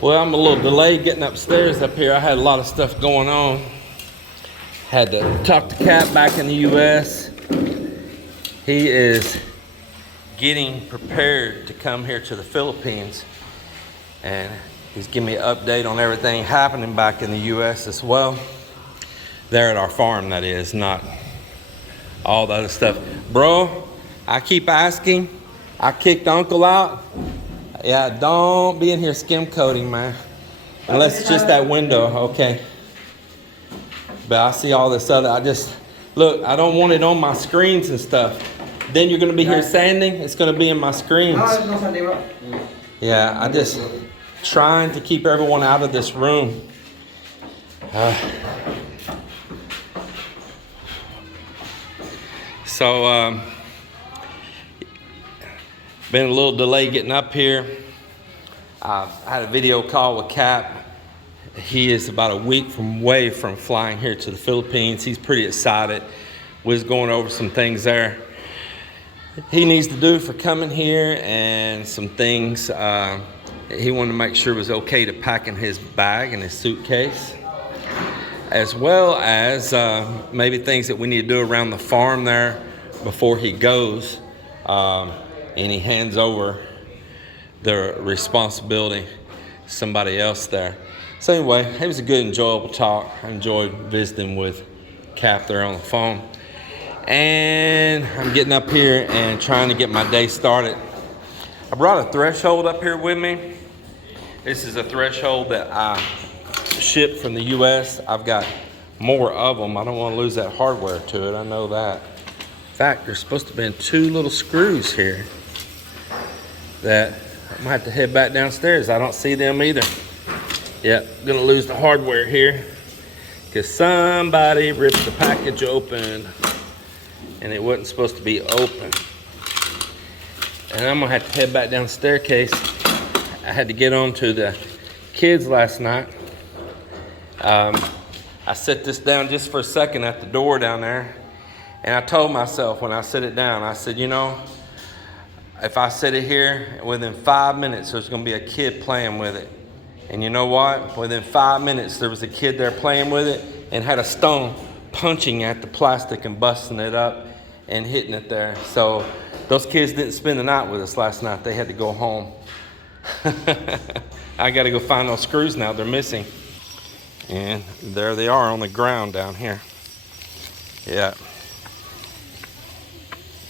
Well, I'm a little delayed getting upstairs up here. I had a lot of stuff going on. Had to talk to Cap back in the U.S. He is getting prepared to come here to the Philippines. And he's giving me an update on everything happening back in the U.S. as well. There at our farm, that is, not all the other stuff. Bro, I keep asking. I kicked Uncle out. Yeah, don't be in here skim coating, man. Unless it's just that window, okay. But I see all this other, look, I don't want it on my screens and stuff. Then you're gonna be here sanding, it's gonna be in my screens. Yeah, I just trying to keep everyone out of this room. Been a little delay getting up here. I had a video call with Cap. He is about a week away from flying here to the Philippines. He's pretty excited. We was going over some things there he needs to do for coming here, and some things he wanted to make sure it was okay to pack in his bag and his suitcase, as well as maybe things that we need to do around the farm there before he goes. And he hands over the responsibility to somebody else there. So anyway, it was a good, enjoyable talk. I enjoyed visiting with Cap there on the phone. And I'm getting up here and trying to get my day started. I brought a threshold up here with me. This is a threshold that I shipped from the US. I've got more of them. I don't want to lose that hardware to it, I know that. In fact, there's supposed to be 2 little screws here that I might have to head back downstairs. I don't see them either. Yep, gonna lose the hardware here because somebody ripped the package open and it wasn't supposed to be open. And I'm gonna have to head back down the staircase. I had to get on to the kids last night. I set this down just for a second at the door down there. And I told myself when I set it down, I said, you know, if I set it here, within 5 minutes, there's gonna be a kid playing with it. And you know what? Within 5 minutes, there was a kid there playing with it and had a stone punching at the plastic and busting it up and hitting it there. So those kids didn't spend the night with us last night. They had to go home. I gotta go find those screws now, they're missing. And there they are on the ground down here. Yeah.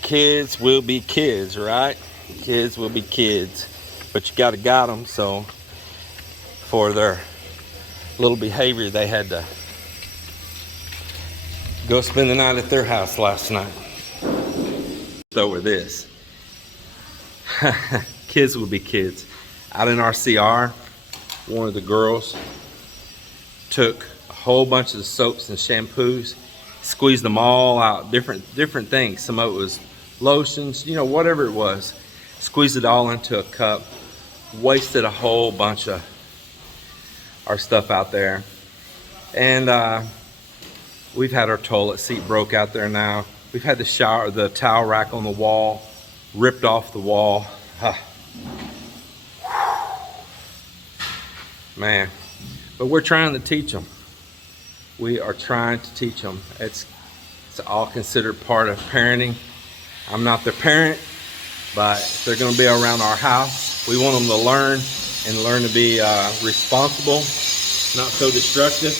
Kids will be kids, right? Kids will be kids, but you gotta guide them. So for their little behavior, they had to go spend the night at their house last night. Over this. Kids will be kids. Out in our CR, one of the girls took a whole bunch of the soaps and shampoos, squeezed them all out, different things. Some of it was lotions, you know, whatever it was. Squeezed it all into a cup, wasted a whole bunch of our stuff out there. And we've had our toilet seat broke out there now. We've had the towel rack on the wall, ripped off the wall. Man, but we're trying to teach them. We are trying to teach them. It's all considered part of parenting. I'm not their parent, but they're gonna be around our house. We want them to learn and learn to be responsible, not so destructive.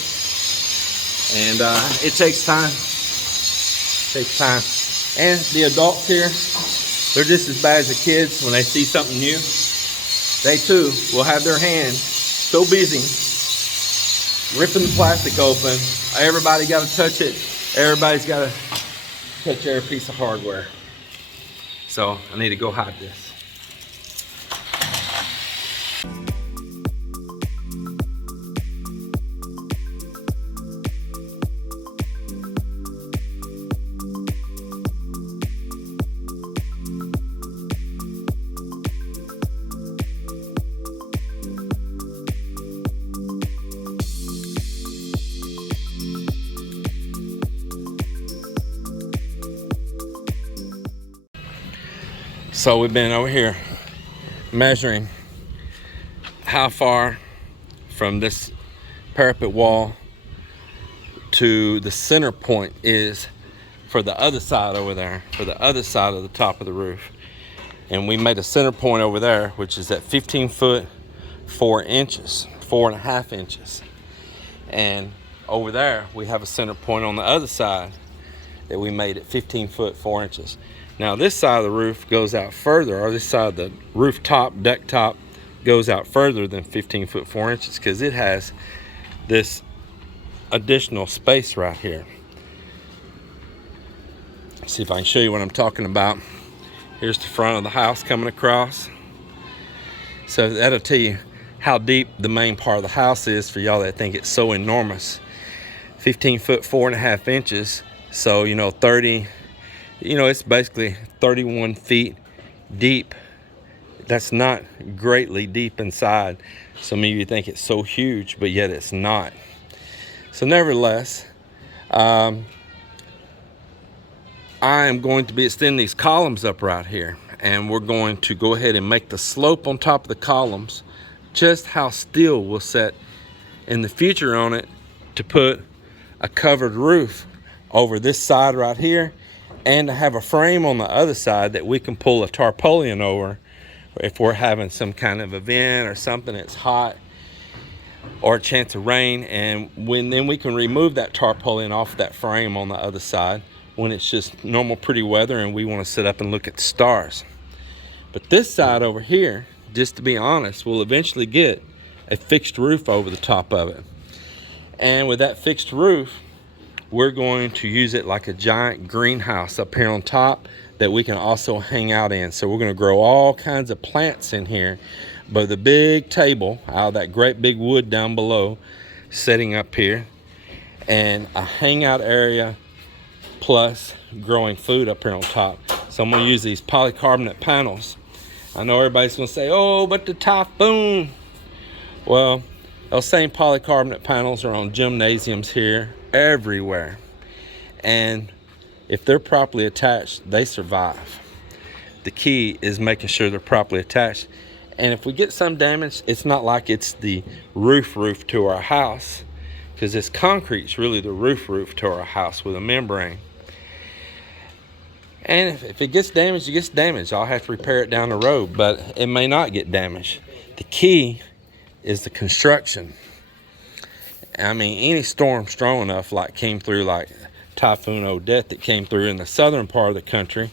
And it takes time. It takes time. And the adults here, they're just as bad as the kids. When they see something new, they too will have their hands so busy ripping the plastic open. Everybody got to touch it. Everybody's got to touch every piece of hardware. So I need to go hide this. So we've been over here measuring how far from this parapet wall to the center point is for the other side over there, for the other side of the top of the roof. And we made a center point over there, which is at 15 foot 4 inches, 4.5 inches. And over there we have a center point on the other side that we made at 15 foot 4 inches. Now this side of the roof goes out further, or this side of the rooftop, deck top, goes out further than 15 foot 4 inches because it has this additional space right here. See if I can show you what I'm talking about. Here's the front of the house coming across. So that'll tell you how deep the main part of the house is for y'all that think it's so enormous. 15 foot 4.5 inches. So, 30, it's basically 31 feet deep. That's not greatly deep inside. Some of you think it's so huge, but yet it's not. So nevertheless, I am going to be extending these columns up right here, and we're going to go ahead and make the slope on top of the columns just how steel will set in the future on it to put a covered roof over this side right here, and to have a frame on the other side that we can pull a tarpaulin over if we're having some kind of event or something that's hot or a chance of rain, and then we can remove that tarpaulin off that frame on the other side when it's just normal pretty weather and we want to sit up and look at the stars. But this side over here, just to be honest, we'll eventually get a fixed roof over the top of it. And with that fixed roof, we're going to use it like a giant greenhouse up here on top that we can also hang out in. So we're going to grow all kinds of plants in here, but the big table out of that great big wood down below setting up here, and a hangout area plus growing food up here on top. So I'm going to use these polycarbonate panels. I know everybody's going to say, oh, but the typhoon. Well, those same polycarbonate panels are on gymnasiums here everywhere, and if they're properly attached, they survive. The key is making sure they're properly attached. And if we get some damage, it's not like it's the roof to our house, because this concrete's really the roof to our house with a membrane. And if it gets damaged, it gets damaged. I'll have to repair it down the road, but it may not get damaged. The key is the construction. I mean, any storm strong enough like came through, like Typhoon Odette that came through in the southern part of the country,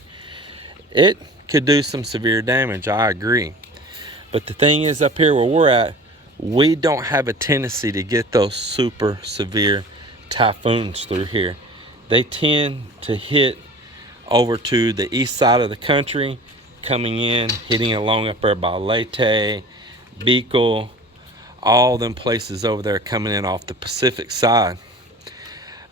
it could do some severe damage, I agree. But the thing is, up here where we're at, we don't have a tendency to get those super severe typhoons through here. They tend to hit over to the east side of the country, coming in, hitting along up there by Leyte, Beagle, all them places over there coming in off the Pacific side.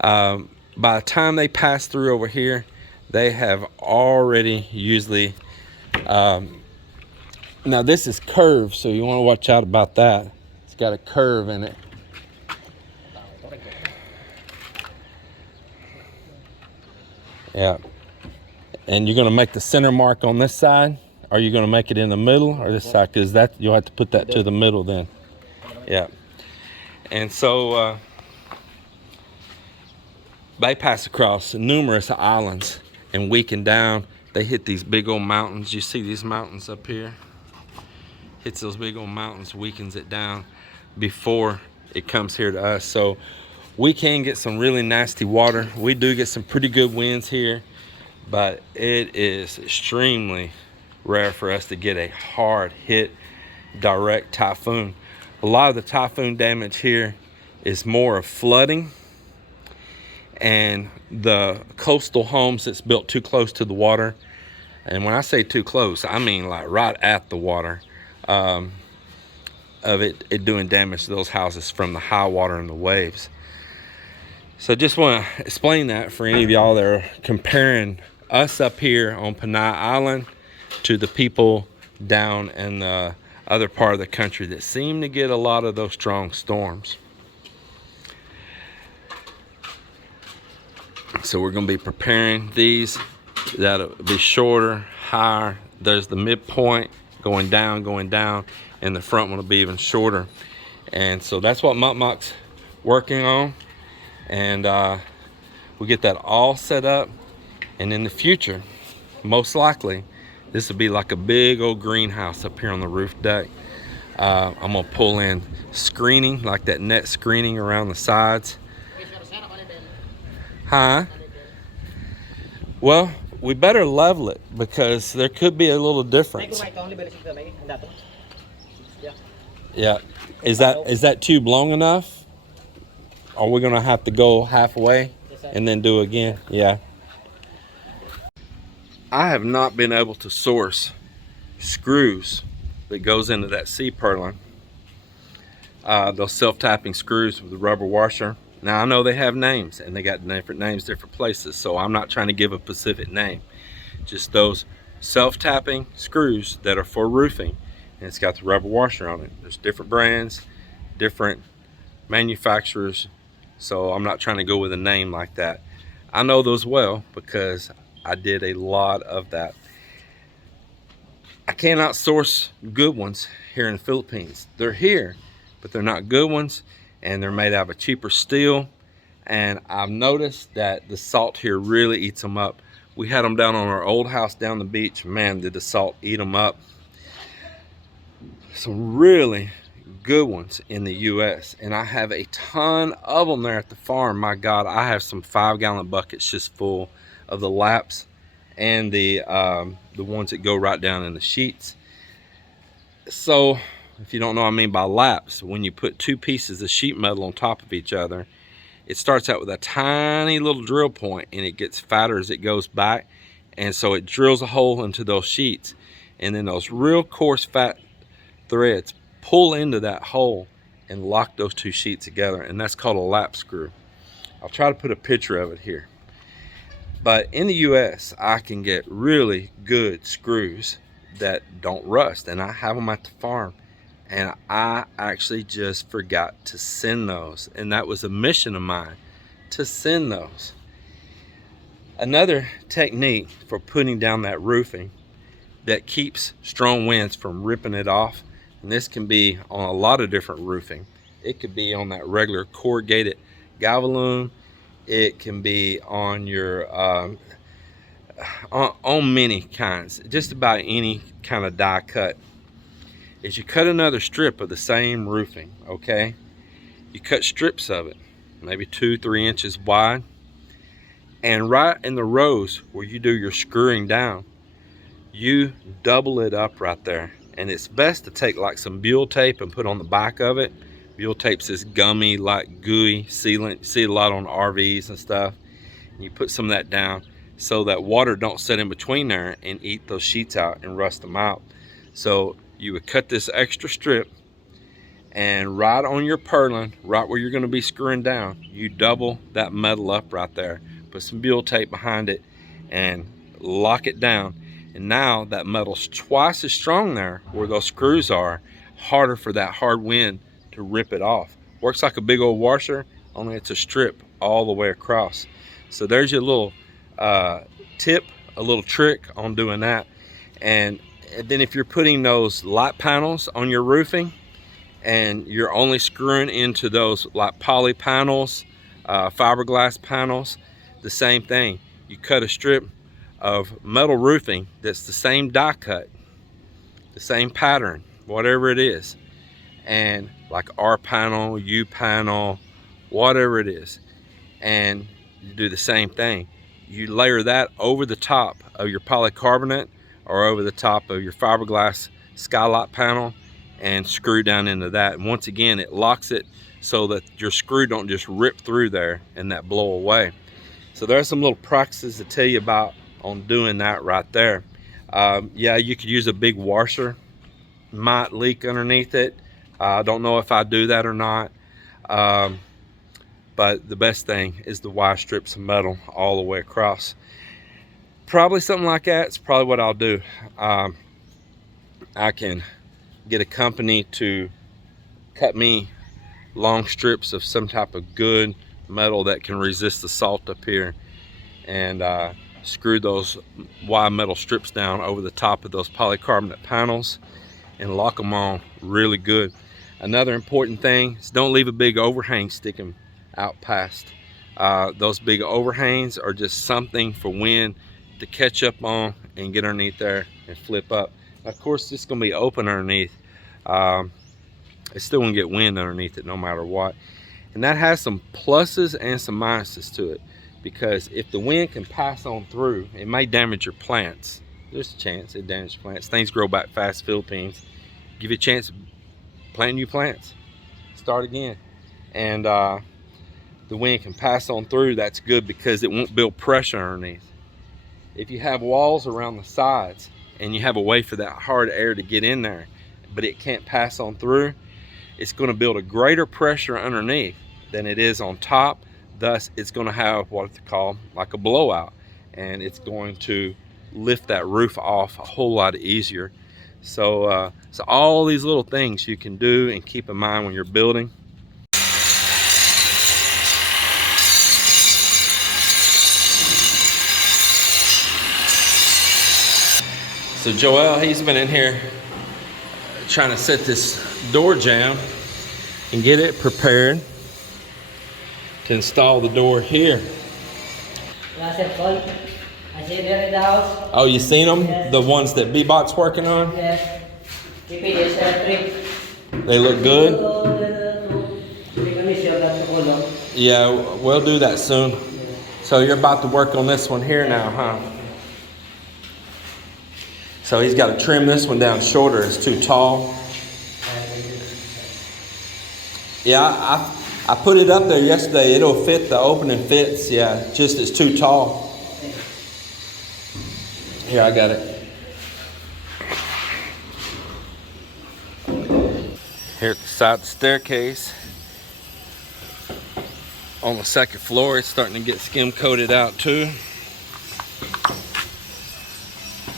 By the time they pass through over here, they have already usually, now this is curved, so you want to watch out about that. It's got a curve in it. Yeah. And you're going to make the center mark on this side? Are you going to make it in the middle or this side? Because that, you'll have to put that to the middle then. Yeah. And so they pass across numerous islands and weaken down. They hit these big old mountains. You see these mountains up here? Hits those big old mountains, weakens it down before it comes here to us. So we can get some really nasty water. We do get some pretty good winds here, but it is extremely rare for us to get a hard hit direct typhoon. A lot of the typhoon damage here is more of flooding and the coastal homes that's built too close to the water. And when I say too close, I mean like right at the water, of it doing damage to those houses from the high water and the waves. So just want to explain that for any of y'all that are comparing us up here on Panay Island to the people down in the other part of the country that seem to get a lot of those strong storms. So we're going to be preparing these. That'll be shorter, higher. There's the midpoint going down, and the front one will be even shorter. And so that's what Mukmuk's working on. And we get that all set up. And in the future, most likely, this will be like a big old greenhouse up here on the roof deck. I'm gonna pull in screening, like that net screening around the sides. Huh? Well, we better level it because there could be a little difference. Yeah. Is that tube long enough? Are we gonna have to go halfway and then do it again? Yeah. I have not been able to source screws that goes into that C-purlin. Those self-tapping screws with the rubber washer. Now I know they have names and they got different names different places, so I'm not trying to give a specific name. Just those self-tapping screws that are for roofing, and it's got the rubber washer on it. There's different brands, different manufacturers, so I'm not trying to go with a name like that. I know those well because I did a lot of that. I cannot source good ones here in the Philippines. They're here, but they're not good ones, and they're made out of a cheaper steel. And I've noticed that the salt here really eats them up. We had them down on our old house down the beach. Man, did the salt eat them up. Some really good ones in the US, and I have a ton of them there at the farm. My God, I have some 5-gallon buckets just full of the laps and the ones that go right down in the sheets. So if you don't know what I mean by laps, when you put two pieces of sheet metal on top of each other, it starts out with a tiny little drill point and it gets fatter as it goes back, and so it drills a hole into those sheets, and then those real coarse fat threads pull into that hole and lock those two sheets together, and that's called a lap screw. I'll try to put a picture of it here. But in the US, I can get really good screws that don't rust, and I have them at the farm. And I actually just forgot to send those, and that was a mission of mine, to send those. Another technique for putting down that roofing that keeps strong winds from ripping it off, and this can be on a lot of different roofing. It could be on that regular corrugated galvalume. It can be on your on many kinds, just about any kind of die cut. Is you cut another strip of the same roofing, okay? You cut strips of it, maybe 2-3 inches wide, and right in the rows where you do your screwing down, you double it up right there. And it's best to take like some Buell tape and put on the back of it. Buell tape's this gummy, like gooey sealant. You see it a lot on RVs and stuff. And you put some of that down so that water don't set in between there and eat those sheets out and rust them out. So you would cut this extra strip, and right on your purlin, right where you're going to be screwing down, you double that metal up right there. Put some Buell tape behind it and lock it down. And now that metal's twice as strong there where those screws are, harder for that hard wind to rip it off. Works like a big old washer, only it's a strip all the way across. So there's your little tip, a little trick on doing that. And then if you're putting those light panels on your roofing and you're only screwing into those like poly panels, fiberglass panels, the same thing. You cut a strip of metal roofing that's the same die cut, the same pattern, whatever it is, and like R panel, U panel, whatever it is, and you do the same thing. You layer that over the top of your polycarbonate or over the top of your fiberglass skylight panel and screw down into that. And once again, it locks it so that your screw don't just rip through there and that blow away. So there's some little practices to tell you about on doing that right there. Yeah, you could use a big washer, might leak underneath it. I don't know if I do that or not, but the best thing is the wide strips of metal all the way across. Probably something like that is probably what I'll do. I can get a company to cut me long strips of some type of good metal that can resist the salt up here, and screw those wide metal strips down over the top of those polycarbonate panels and lock them on really good. Another important thing is don't leave a big overhang sticking out past. Those big overhangs are just something for wind to catch up on and get underneath there and flip up. Of course, it's going to be open underneath. It's still going to get wind underneath it no matter what. And that has some pluses and some minuses to it, because if the wind can pass on through, it may damage your plants. There's a chance it damages plants. Things grow back fast, Philippines. Give you a chance to plant new plants. Start again. And the wind can pass on through. That's good because it won't build pressure underneath. If you have walls around the sides and you have a way for that hard air to get in there, but it can't pass on through, it's going to build a greater pressure underneath than it is on top. Thus, it's going to have what they call like a blowout, and it's going to lift that roof off a whole lot easier. So all these little things you can do and keep in mind when you're building. So Joel, he's been in here trying to set this door jamb and get it prepared to install the door here. Oh, you seen them? Yes. The ones that B-Bot's working on? Yes. They look good? Yeah, we'll do that soon. So you're about to work on this one here now, huh? So he's got to trim this one down shorter. It's too tall. Yeah, I put it up there yesterday. It'll fit, the opening fits. Yeah, just it's too tall. Here, I got it. Here at the side of the staircase. On the second floor, it's starting to get skim coated out too.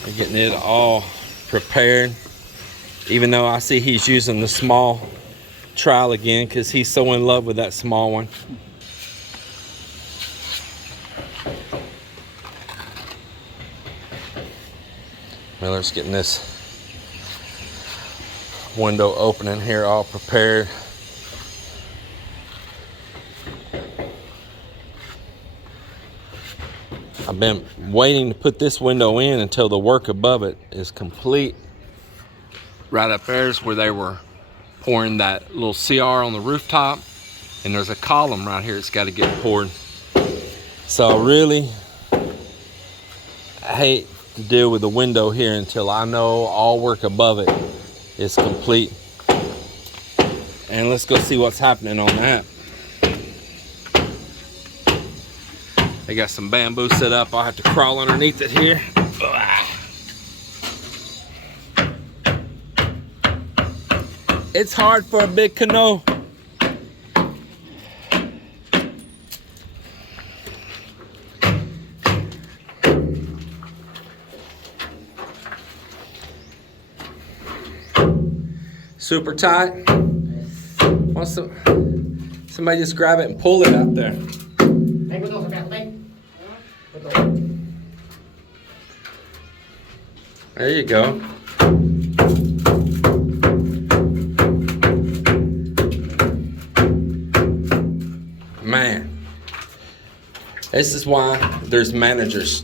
We're getting it all prepared. Even though I see he's using the small trowel again because he's so in love with that small one. Miller's getting this window opening here all prepared. I've been waiting to put this window in until the work above it is complete. Right up there is where they were pouring that little CR on the rooftop, and there's a column right here it's got to get poured. So really, I hate to deal with the window here until I know all work above it is complete. And let's go see what's happening on that. They got some bamboo set up. I'll have to crawl underneath it here. It's hard for a big canoe. Super tight. Somebody just grab it and pull it out there. There you go. Man, this is why there's managers.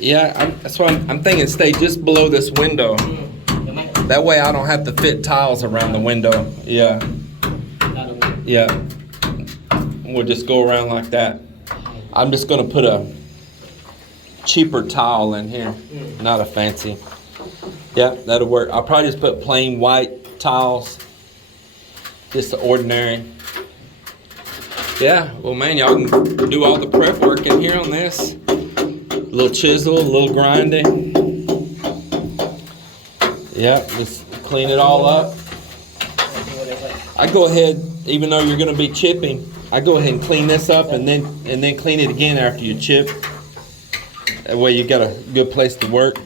Yeah, that's why I'm thinking stay just below this window. That way I don't have to fit tiles around the window. Yeah. Yeah. We'll just go around like that. I'm just going to put a cheaper tile in here, not a fancy. Yeah, that'll work. I'll probably just put plain white tiles, just the ordinary. Yeah, well man, y'all can do all the prep work in here on this. A little chisel, a little grinding. Yeah, just clean it all up. I go ahead, even though you're going to be chipping, I go ahead and clean this up and then clean it again after you chip. That way you got a good place to work.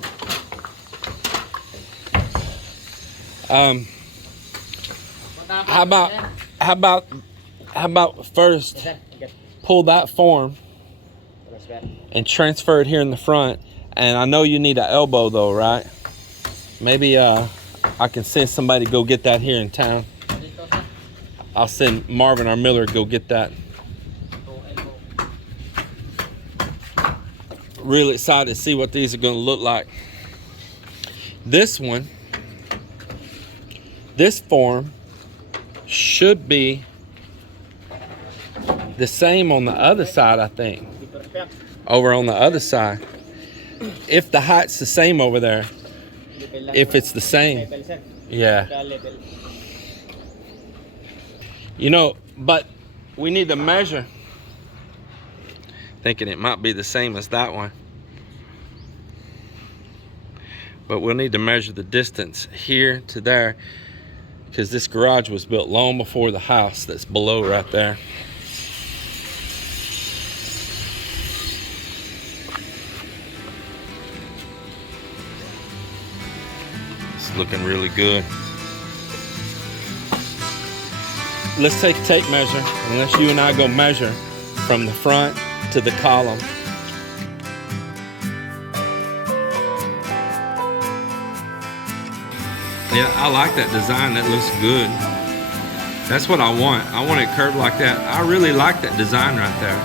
How about first pull that form and transfer it here in the front. And I know you need an elbow though, right? Maybe I can send somebody to go get that here in town. I'll send Marvin, our miller, to go get that. Really excited to see what these are going to look like. This one, this form should be the same on the other side, I think. Over on the other side. If the height's the same over there. If it's the same. Yeah. You know, but we need to measure. Thinking it might be the same as that one. But we'll need to measure the distance here to there, because this garage was built long before the house that's below right there. It's looking really good. Let's take a tape measure, and let's you and I go measure from the front to the column. Yeah, I like that design. That looks good. That's what I want. I want it curved like that. I really like that design right there.